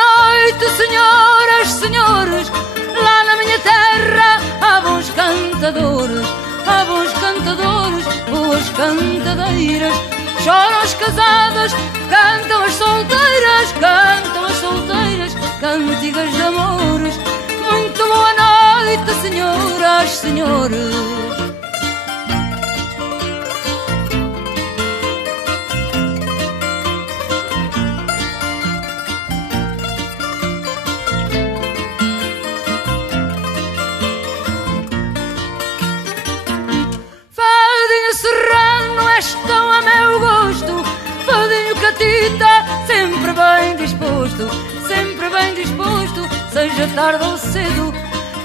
noite, senhoras, senhores, lá na minha terra há bons cantadores, boas cantadeiras. Choram as casadas, cantam as solteiras, cantigas de amores. Muito boa noite, senhoras, senhores. Fadinho serrano és tão a meu gosto, fadinho catita, sempre bem disposto, seja tarde ou cedo.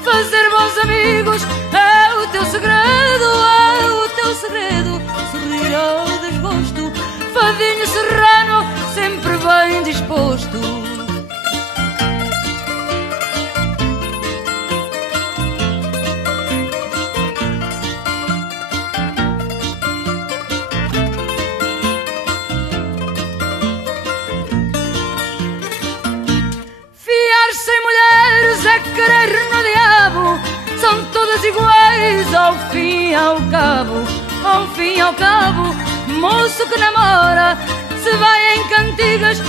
Fazer bons amigos é o teu segredo, sorrir ao desgosto. Fadinho serrano, sempre bem disposto. Sem mulheres é querer no diabo, são todas iguais ao fim e ao cabo, Moço que namora, se vai em cantigas,